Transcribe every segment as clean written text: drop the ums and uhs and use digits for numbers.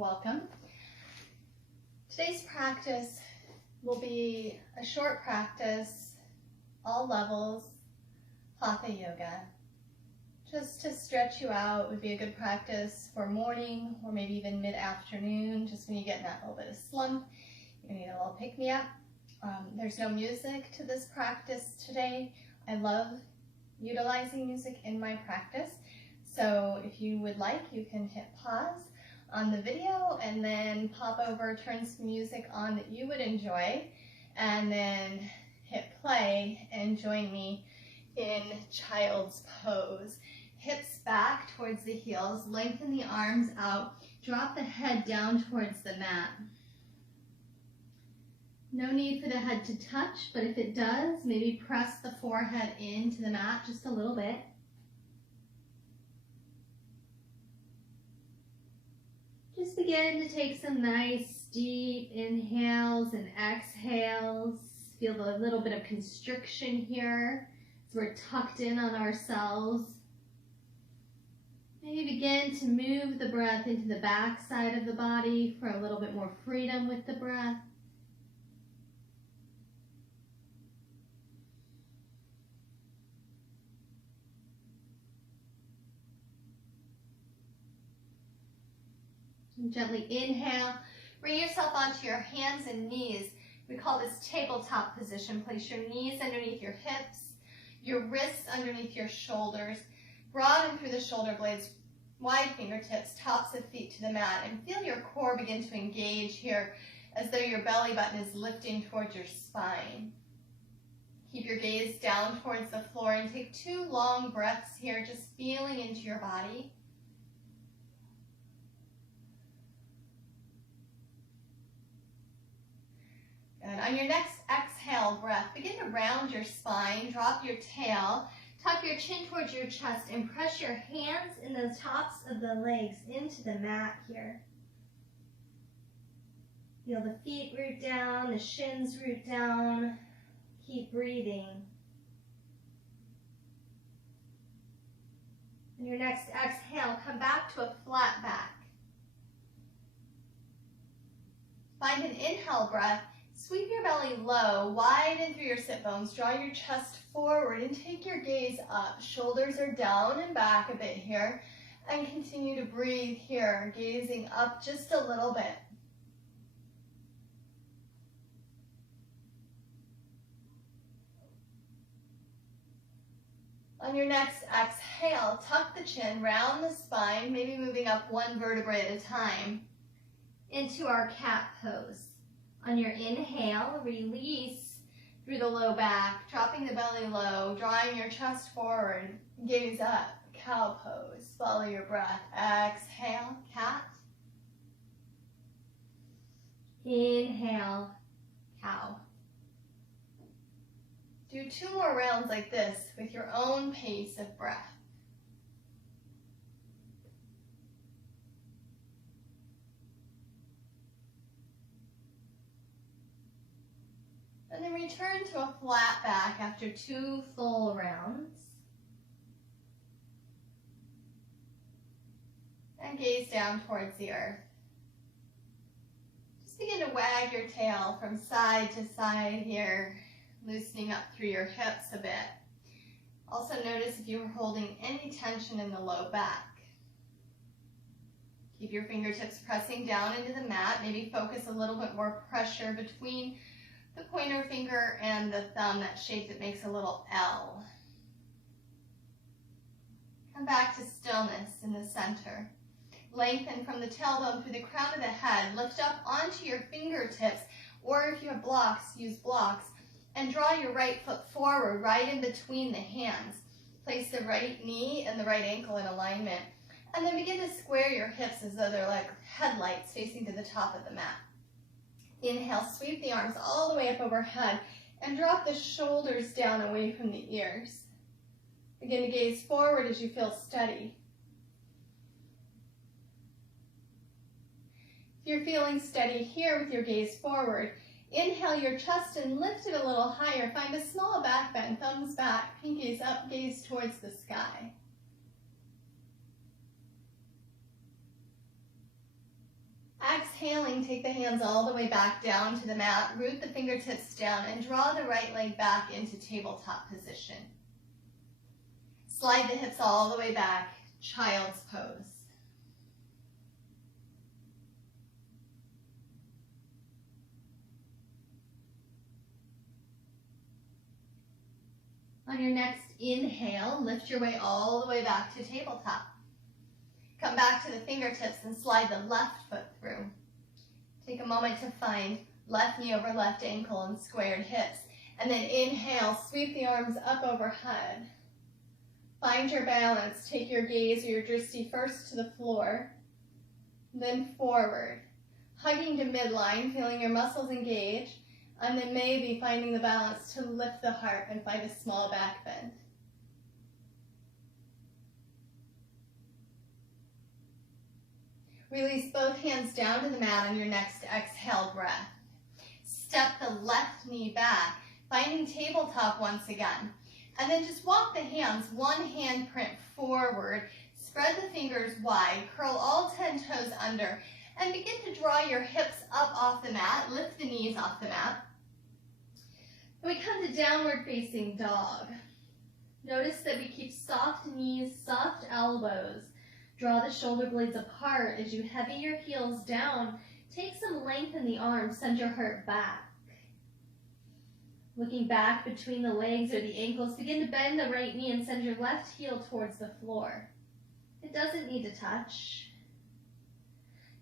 welcome. Today's practice will be a short practice, all levels, Hatha yoga. Just to stretch you out would be a good practice for morning or maybe even mid-afternoon, just when you get in that little bit of slump. You need a little pick-me-up. There's no music to this practice today. I love utilizing music in my practice. So if you would like, you can hit pause on the video and then pop over, turn some music on that you would enjoy, and then hit play and join me in child's pose. Hips back towards the heels, lengthen the arms out, drop the head down towards the mat. No need for the head to touch, but if it does, maybe press the forehead into the mat just a little bit. Just begin to take some nice deep inhales and exhales. Feel a little bit of constriction here as we're tucked in on ourselves. Maybe begin to move the breath into the back side of the body for a little bit more freedom with the breath. Gently inhale, bring yourself onto your hands and knees. We call this tabletop position. Place your knees underneath your hips, your wrists underneath your shoulders. Broaden through the shoulder blades, wide fingertips, tops of feet to the mat, and feel your core begin to engage here as though your belly button is lifting towards your spine. Keep your gaze down towards the floor and take 2 long breaths here, just feeling into your body. Good. On your next exhale breath, begin to round your spine, drop your tail, tuck your chin towards your chest, and press your hands in the tops of the legs into the mat here. Feel the feet root down, the shins root down. Keep breathing. On your next exhale, come back to a flat back. Find an inhale breath. Sweep your belly low, widen through your sit bones, draw your chest forward and take your gaze up. Shoulders are down and back a bit here, and continue to breathe here, gazing up just a little bit. On your next exhale, tuck the chin, round the spine, maybe moving up 1 vertebrae at a time into our cat pose. On your inhale, release through the low back, dropping the belly low, drawing your chest forward, gaze up, cow pose. Follow your breath. Exhale, cat. Inhale, cow. Do 2 more rounds like this with your own pace of breath. And then return to a flat back after 2 full rounds. And gaze down towards the earth. Just begin to wag your tail from side to side here, loosening up through your hips a bit. Also notice if you're holding any tension in the low back. Keep your fingertips pressing down into the mat. Maybe focus a little bit more pressure between the pointer finger and the thumb, that shape that makes a little L. Come back to stillness in the center. Lengthen from the tailbone through the crown of the head. Lift up onto your fingertips, or if you have blocks, use blocks, and draw your right foot forward, right in between the hands. Place the right knee and the right ankle in alignment, and then begin to square your hips as though they're like headlights facing to the top of the mat. Inhale, sweep the arms all the way up overhead and drop the shoulders down away from the ears. Begin to gaze forward as you feel steady. If you're feeling steady here with your gaze forward, inhale your chest and lift it a little higher. Find a small back bend, thumbs back, pinkies up, gaze towards the sky. exhaling, take the hands all the way back down to the mat, root the fingertips down, and draw the right leg back into tabletop position. Slide the hips all the way back, child's pose. On your next inhale, lift your way all the way back to tabletop. Come back to the fingertips and slide the left foot through. Take a moment to find left knee over left ankle and squared hips. And then inhale, sweep the arms up overhead. Find your balance. Take your gaze or your drishti first to the floor, then forward. Hugging to midline, feeling your muscles engage. And then maybe finding the balance to lift the heart and find a small back bend. Release both hands down to the mat on your next exhale breath. Step the left knee back, finding tabletop once again. And then just walk the hands, one hand print forward, spread the fingers wide, curl all 10 toes under, and begin to draw your hips up off the mat, lift the knees off the mat. We come to downward facing dog. Notice that we keep soft knees, soft elbows. Draw the shoulder blades apart as you heavy your heels down. Take some length in the arms, send your heart back. Looking back between the legs or the ankles, begin to bend the right knee and send your left heel towards the floor. It doesn't need to touch.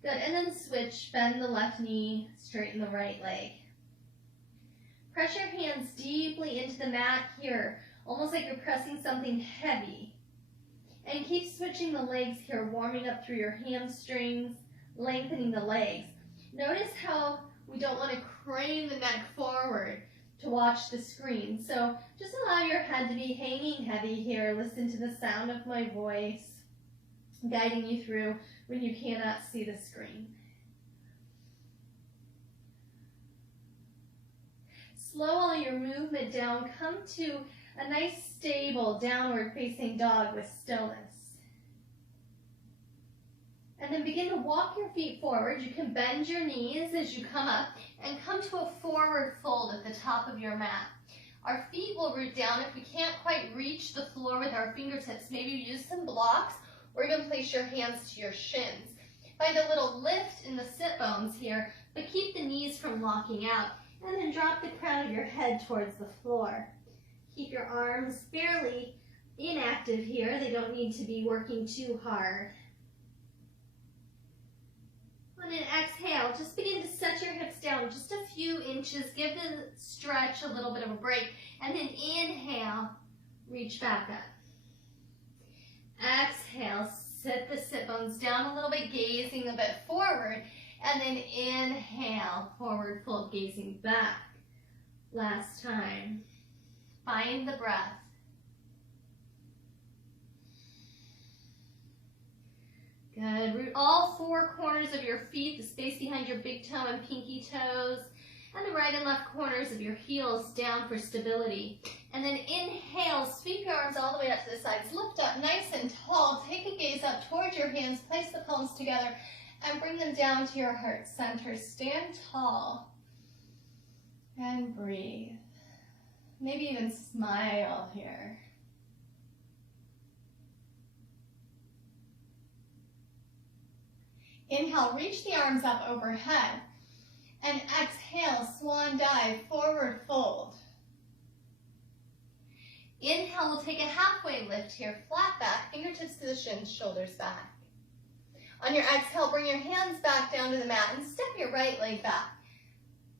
Good, and then switch, bend the left knee, straighten the right leg. Press your hands deeply into the mat here, almost like you're pressing something heavy. And keep switching the legs here, warming up through your hamstrings, lengthening the legs. Notice how we don't want to crane the neck forward to watch the screen. So just allow your head to be hanging heavy here. Listen to the sound of my voice, guiding you through when you cannot see the screen. Slow all your movement down. Come to a nice stable downward facing dog with stillness. And then begin to walk your feet forward. You can bend your knees as you come up and come to a forward fold at the top of your mat. Our feet will root down. If we can't quite reach the floor with our fingertips, maybe use some blocks or even place your hands to your shins. Find a little lift in the sit bones here, but keep the knees from locking out. And then drop the crown of your head towards the floor. Keep your arms fairly inactive here. They don't need to be working too hard. On an exhale, just begin to set your hips down just a few inches. Give the stretch a little bit of a break. And then inhale, reach back up. Exhale, sit the sit bones down a little bit, gazing a bit forward. And then inhale, forward fold, gazing back. Last time. Find the breath. Good. Root all four corners of your feet, the space behind your big toe and pinky toes, and the right and left corners of your heels down for stability. And then inhale, sweep your arms all the way up to the sides. Lift up nice and tall. Take a gaze up towards your hands. Place the palms together. And bring them down to your heart center. Stand tall and breathe. Maybe even smile here. Inhale, reach the arms up overhead. And exhale, swan dive, forward fold. Inhale, we'll take a halfway lift here, flat back, fingertips to the shins, shoulders back. On your exhale, bring your hands back down to the mat and step your right leg back.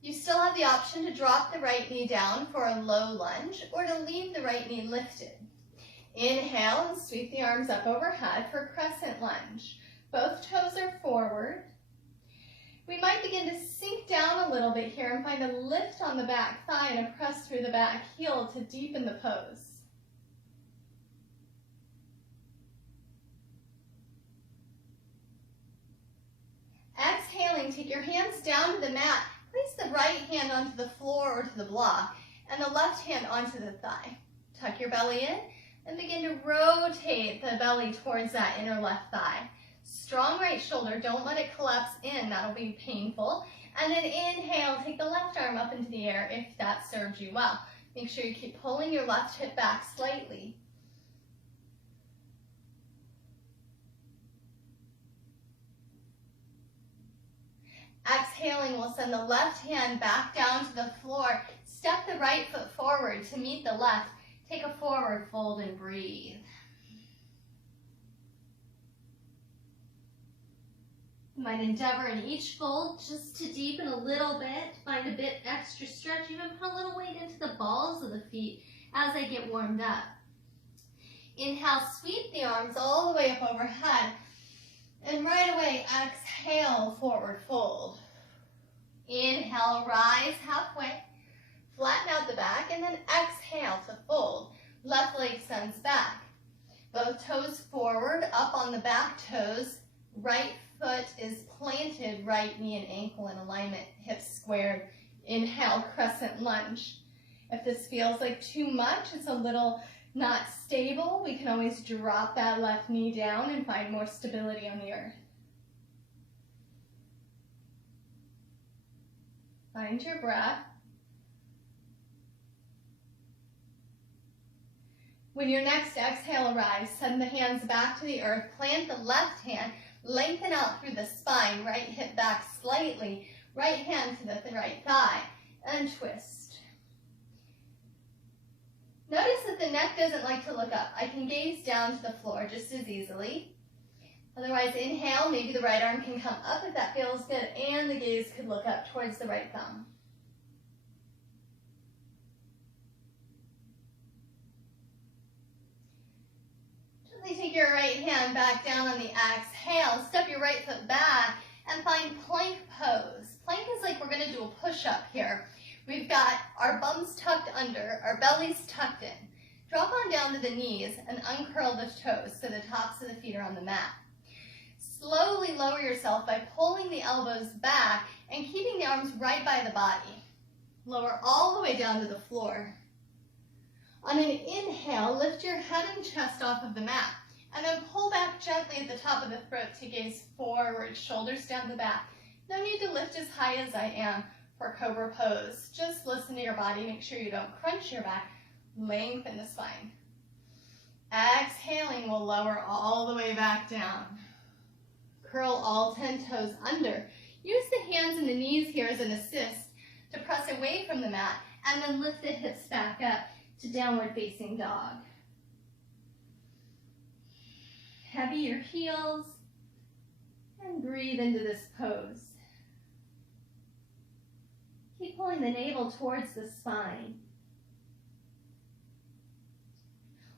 You still have the option to drop the right knee down for a low lunge or to leave the right knee lifted. Inhale and sweep the arms up overhead for crescent lunge. Both toes are forward. We might begin to sink down a little bit here and find a lift on the back thigh and a press through the back heel to deepen the pose. Exhaling, take your hands down to the mat. Place the right hand onto the floor or to the block and the left hand onto the thigh. Tuck your belly in and begin to rotate the belly towards that inner left thigh. Strong right shoulder, don't let it collapse in, that'll be painful. And then inhale, take the left arm up into the air if that serves you well. Make sure you keep pulling your left hip back slightly. Exhaling, we'll send the left hand back down to the floor. Step the right foot forward to meet the left. Take a forward fold and breathe. You might endeavor in each fold just to deepen a little bit, find a bit extra stretch, even put a little weight into the balls of the feet as they get warmed up. Inhale, sweep the arms all the way up overhead. And right away, exhale, forward fold. Inhale, rise halfway, flatten out the back, and then exhale to fold. Left leg sends back. Both toes forward, up on the back toes. Right foot is planted, right knee and ankle in alignment, hips squared. Inhale, crescent lunge. If this feels like too much, it's a little not stable, we can always drop that left knee down and find more stability on the earth. Find your breath. When your next exhale arrives, send the hands back to the earth, plant the left hand, lengthen out through the spine, right hip back slightly, right hand to the right thigh, and twist. Notice that the neck doesn't like to look up. I can gaze down to the floor just as easily. Otherwise, inhale, maybe the right arm can come up if that feels good, and the gaze could look up towards the right thumb. Gently take your right hand back down on the exhale, step your right foot back, and find plank pose. Plank is like we're going to do a push-up here. We've got our bums tucked under, our bellies tucked in. Drop on down to the knees and uncurl the toes so the tops of the feet are on the mat. Slowly lower yourself by pulling the elbows back and keeping the arms right by the body. Lower all the way down to the floor. On an inhale, lift your head and chest off of the mat, and then pull back gently at the top of the throat to gaze forward, shoulders down the back. No need to lift as high as I am for cobra pose. Just listen to your body, make sure you don't crunch your back, lengthen the spine. Exhaling, we'll lower all the way back down. Curl all 10 toes under. Use the hands and the knees here as an assist to press away from the mat, and then lift the hips back up to downward facing dog. Heavy your heels, and breathe into this pose. Keep pulling the navel towards the spine.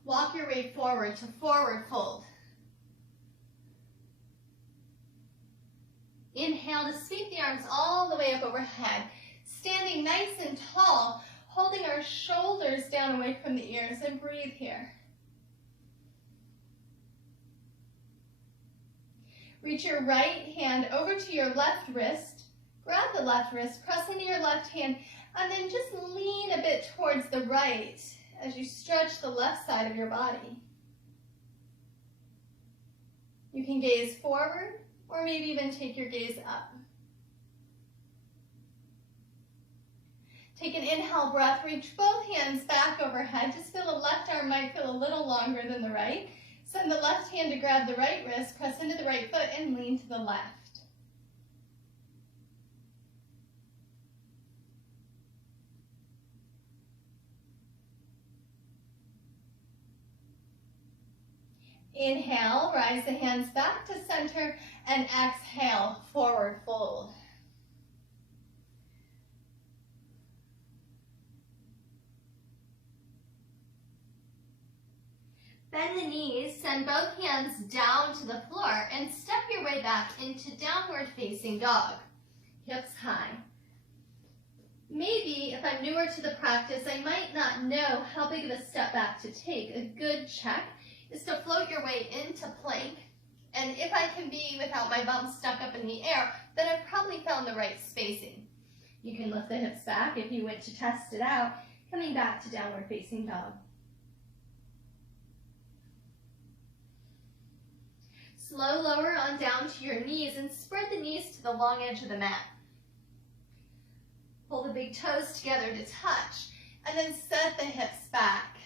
Walk your way forward to forward fold. Inhale to sweep the arms all the way up overhead, standing nice and tall, holding our shoulders down away from the ears, and breathe here. Reach your right hand over to your left wrist. Grab the left wrist, press into your left hand, and then just lean a bit towards the right as you stretch the left side of your body. You can gaze forward, or maybe even take your gaze up. Take an inhale breath, reach both hands back overhead. Just feel the left arm might feel a little longer than the right. Send the left hand to grab the right wrist, press into the right foot, and lean to the left. Inhale, rise the hands back to center, and exhale, forward fold. Bend the knees, send both hands down to the floor, and step your way back into downward facing dog. Hips high. Maybe if I'm newer to the practice, I might not know how big of a step back to take. A good check is to float your way into plank, and if I can be without my bum stuck up in the air, then I've probably found the right spacing. You can lift the hips back if you went to test it out, coming back to downward facing dog. Slow lower on down to your knees and spread the knees to the long edge of the mat. Pull the big toes together to touch, and then set the hips back.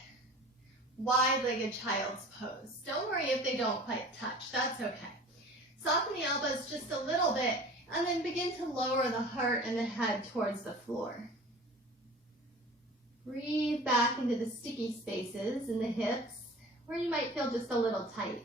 Wide-legged child's pose. Don't worry if they don't quite touch, that's okay. Soften the elbows just a little bit, and then begin to lower the heart and the head towards the floor. Breathe back into the sticky spaces in the hips, where you might feel just a little tight.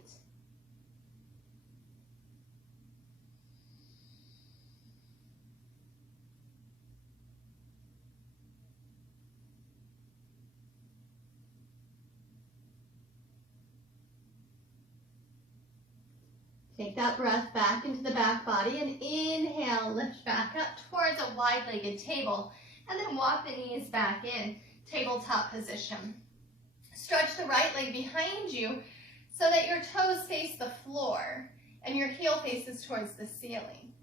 Take that breath back into the back body and inhale, lift back up towards a wide-legged table, and then walk the knees back in, tabletop position. Stretch the right leg behind you so that your toes face the floor and your heel faces towards the ceiling.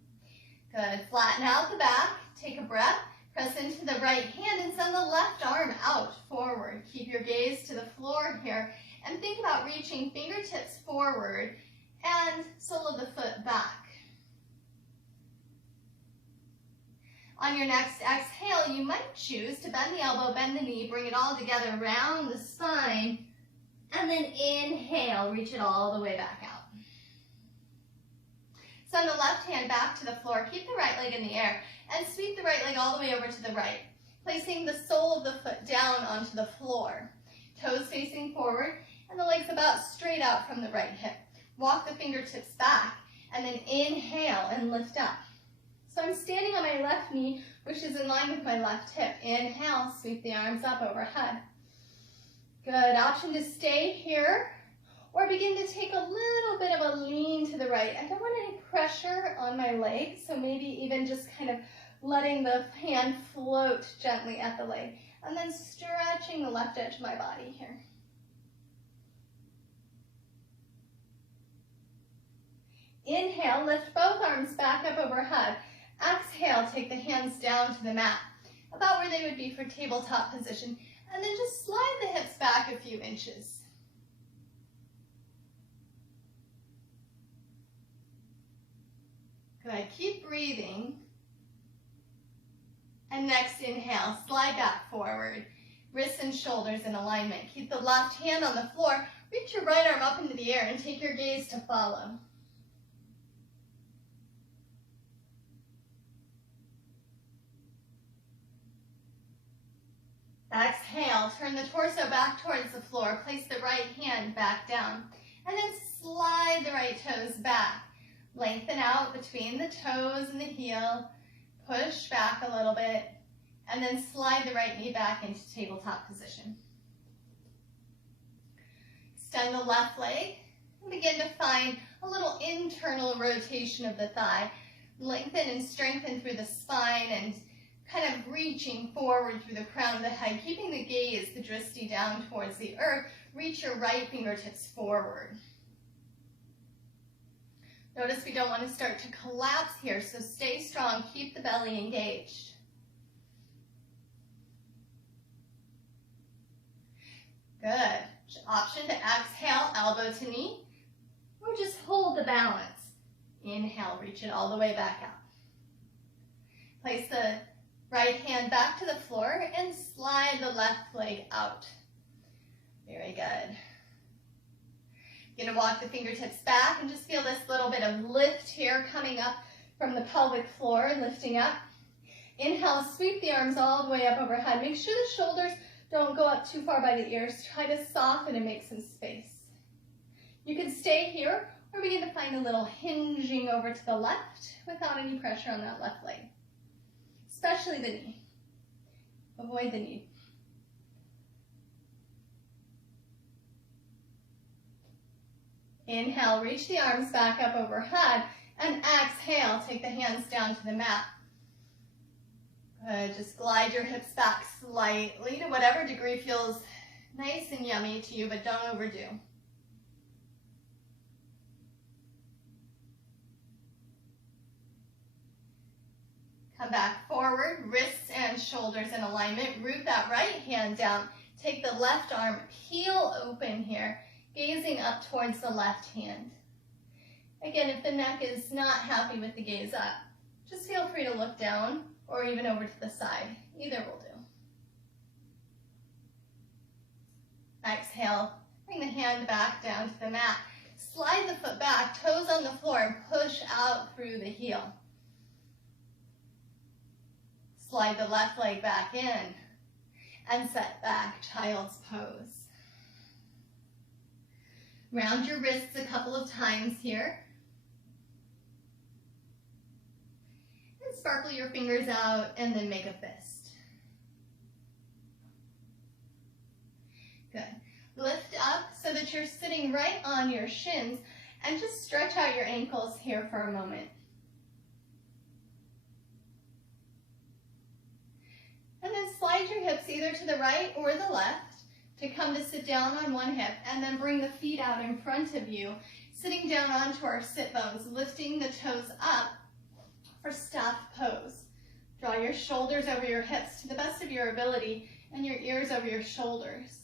Good. Flatten out the back, take a breath, press into the right hand and send the left arm out forward. Keep your gaze to the floor here and think about reaching fingertips forward and sole of the foot back. On your next exhale, you might choose to bend the elbow, bend the knee, bring it all together around the spine, and then inhale, reach it all the way back out. Send the left hand back to the floor, keep the right leg in the air, and sweep the right leg all the way over to the right, placing the sole of the foot down onto the floor. Toes facing forward, and the legs about straight out from the right hip. Walk the fingertips back, and then inhale and lift up. So I'm standing on my left knee, which is in line with my left hip. Inhale, sweep the arms up overhead. Good. Option to stay here, or begin to take a little bit of a lean to the right. I don't want any pressure on my legs, so maybe even just kind of letting the hand float gently at the leg, and then stretching the left edge of my body here. Inhale, lift both arms back up overhead. Exhale, take the hands down to the mat, about where they would be for tabletop position, and then just slide the hips back a few inches. Good, keep breathing. And next inhale, slide back forward, wrists and shoulders in alignment. Keep the left hand on the floor, reach your right arm up into the air and take your gaze to follow. Exhale, turn the torso back towards the floor, place the right hand back down, and then slide the right toes back. Lengthen out between the toes and the heel, push back a little bit, and then slide the right knee back into tabletop position. Extend the left leg and begin to find a little internal rotation of the thigh. Lengthen and strengthen through the spine and kind of reaching forward through the crown of the head, keeping the gaze, the drishti down towards the earth. Reach your right fingertips forward. Notice we don't want to start to collapse here, so stay strong, keep the belly engaged. Good. Option to exhale, elbow to knee, or just hold the balance. Inhale, reach it all the way back out. Place the right hand back to the floor and slide the left leg out. Very good. You're going to walk the fingertips back and just feel this little bit of lift here coming up from the pelvic floor, lifting up. Inhale, sweep the arms all the way up overhead. Make sure the shoulders don't go up too far by the ears. Try to soften and make some space. You can stay here or begin to find a little hinging over to the left without any pressure on that left leg. Especially the knee. Avoid the knee. Inhale, reach the arms back up overhead, and exhale, take the hands down to the mat. Good, just glide your hips back slightly to whatever degree feels nice and yummy to you, but don't overdo. Come back forward, wrists and shoulders in alignment. Root that right hand down. Take the left arm, peel open here, gazing up towards the left hand. Again, if the neck is not happy with the gaze up, just feel free to look down or even over to the side. Either will do. Exhale, bring the hand back down to the mat. Slide the foot back, toes on the floor, and push out through the heel. Slide the left leg back in and set back, child's pose. Round your wrists a couple of times here. And sparkle your fingers out and then make a fist. Good. Lift up so that you're sitting right on your shins and just stretch out your ankles here for a moment. And then slide your hips either to the right or the left to come to sit down on one hip, and then bring the feet out in front of you, sitting down onto our sit bones, lifting the toes up for staff pose. Draw your shoulders over your hips to the best of your ability and your ears over your shoulders.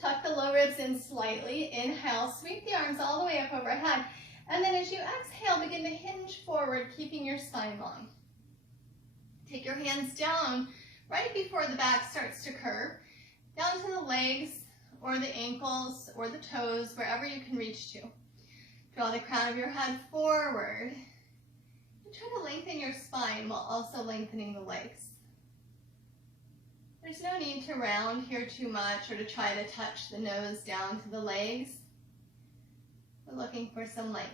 Tuck the low ribs in slightly. Inhale, sweep the arms all the way up overhead. And then as you exhale, begin to hinge forward, keeping your spine long. Take your hands down right before the back starts to curve, down to the legs or the ankles or the toes, wherever you can reach to. Draw the crown of your head forward. And try to lengthen your spine while also lengthening the legs. There's no need to round here too much or to try to touch the nose down to the legs. We're looking for some length.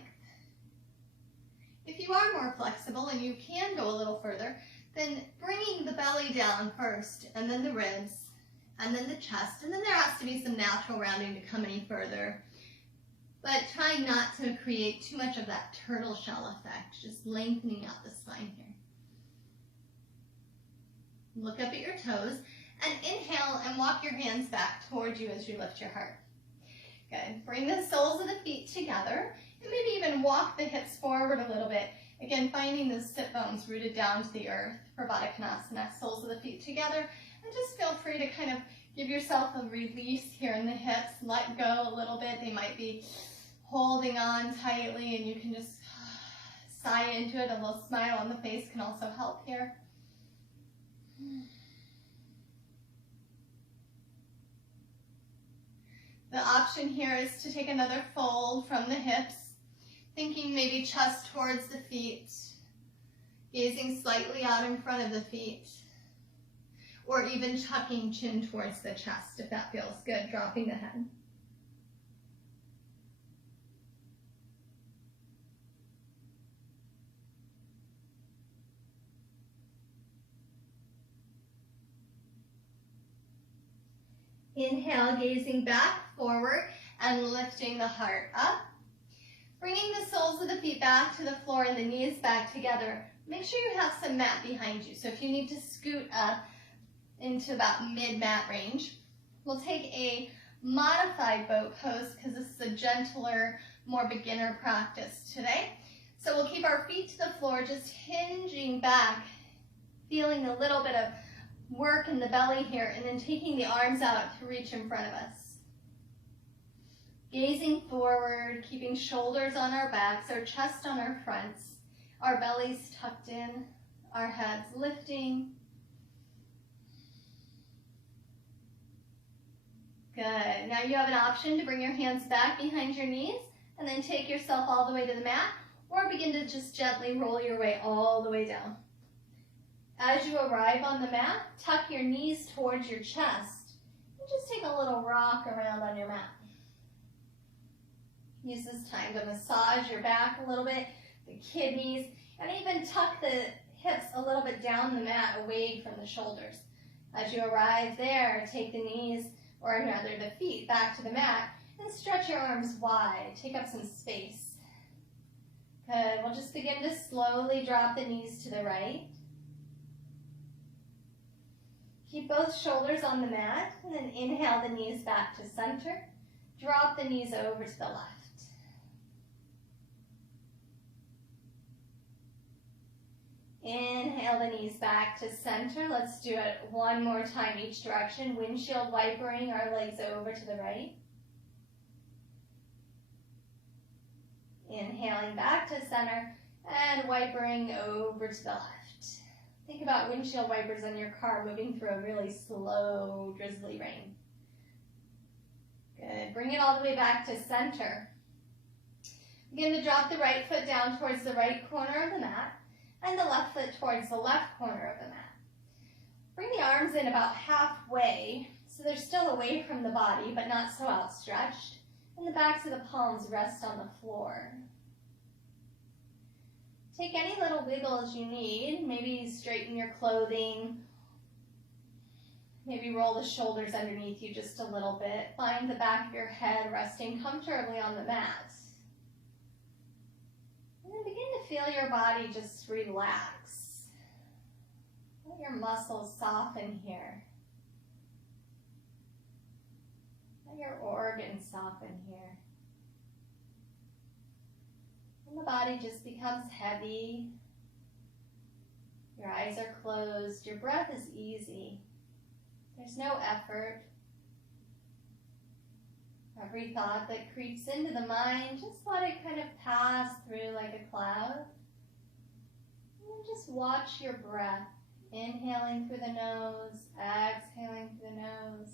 If you are more flexible and you can go a little further, then bringing the belly down first, and then the ribs, and then the chest, and then there has to be some natural rounding to come any further. But trying not to create too much of that turtle shell effect, just lengthening out the spine here. Look up at your toes, and inhale and walk your hands back towards you as you lift your heart. Good. Bring the soles of the feet together, and maybe even walk the hips forward a little bit. Again, finding those sit bones rooted down to the earth for Baddha Konasana, soles of the feet together, and just feel free to kind of give yourself a release here in the hips, let go a little bit. They might be holding on tightly, and you can just sigh into it. A little smile on the face can also help here. The option here is to take another fold from the hips, thinking maybe chest towards the feet, gazing slightly out in front of the feet, or even tucking chin towards the chest if that feels good, dropping the head. Inhale, gazing back, forward, and lifting the heart up. Bringing the soles of the feet back to the floor and the knees back together. Make sure you have some mat behind you. So if you need to scoot up into about mid-mat range, we'll take a modified boat pose because this is a gentler, more beginner practice today. So we'll keep our feet to the floor, just hinging back, feeling a little bit of work in the belly here, and then taking the arms out to reach in front of us. Gazing forward, keeping shoulders on our backs, our chest on our fronts, our bellies tucked in, our heads lifting. Good. Now you have an option to bring your hands back behind your knees and then take yourself all the way to the mat, or begin to just gently roll your way all the way down. As you arrive on the mat, tuck your knees towards your chest and just take a little rock around on your mat. Use this time to massage your back a little bit, the kidneys, and even tuck the hips a little bit down the mat away from the shoulders. As you arrive there, take the knees, or rather the feet, back to the mat and stretch your arms wide. Take up some space. Good. We'll just begin to slowly drop the knees to the right. Keep both shoulders on the mat, and then inhale the knees back to center. Drop the knees over to the left. Inhale the knees back to center. Let's do it one more time each direction. Windshield wipering our legs over to the right. Inhaling back to center and wipering over to the left. Think about windshield wipers on your car moving through a really slow, drizzly rain. Good. Bring it all the way back to center. Begin to drop the right foot down towards the right corner of the mat and the left foot towards the left corner of the mat. Bring the arms in about halfway so they're still away from the body but not so outstretched. And the backs of the palms rest on the floor. Take any little wiggles you need. Maybe straighten your clothing. Maybe roll the shoulders underneath you just a little bit. Find the back of your head resting comfortably on the mat. And then begin to feel your body just relax. Let your muscles soften here. Let your organs soften here. And the body just becomes heavy. Your eyes are closed. Your breath is easy. There's no effort. Every thought that creeps into the mind, just let it kind of pass through like a cloud. And then just watch your breath. Inhaling through the nose, exhaling through the nose.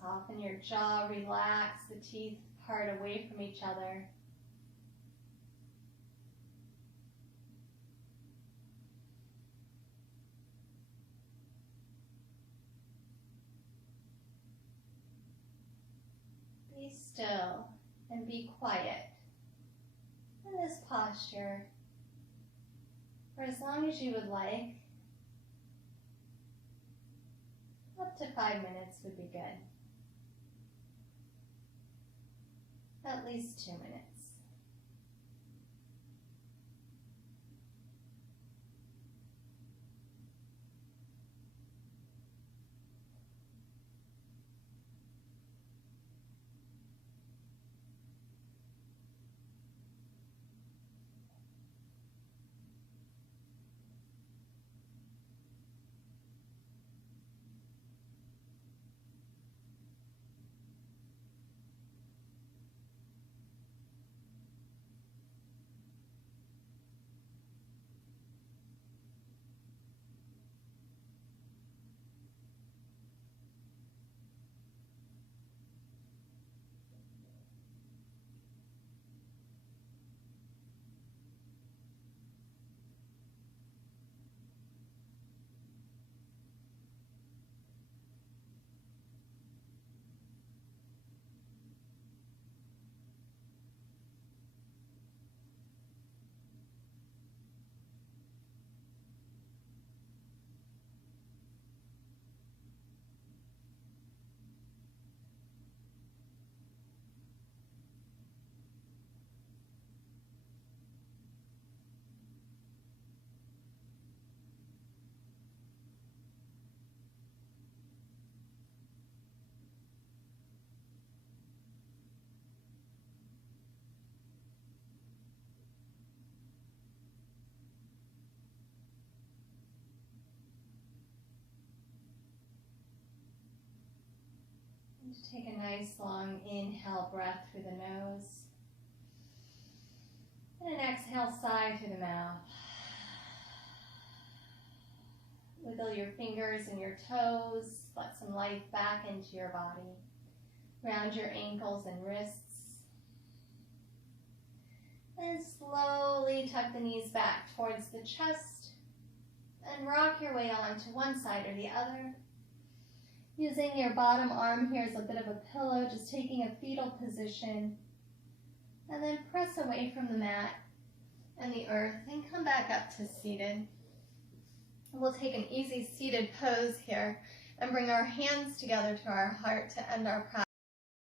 Soften your jaw, relax the teeth part away from each other. Be still and be quiet in this posture for as long as you would like. Up to 5 minutes would be good. At least 2 minutes. Take a nice long inhale breath through the nose. And an exhale sigh through the mouth. Wiggle your fingers and your toes. Let some life back into your body. Round your ankles and wrists. And slowly tuck the knees back towards the chest. And rock your way on to one side or the other. Using your bottom arm here as a bit of a pillow, just taking a fetal position. And then press away from the mat and the earth and come back up to seated. We'll take an easy seated pose here and bring our hands together to our heart to end our practice.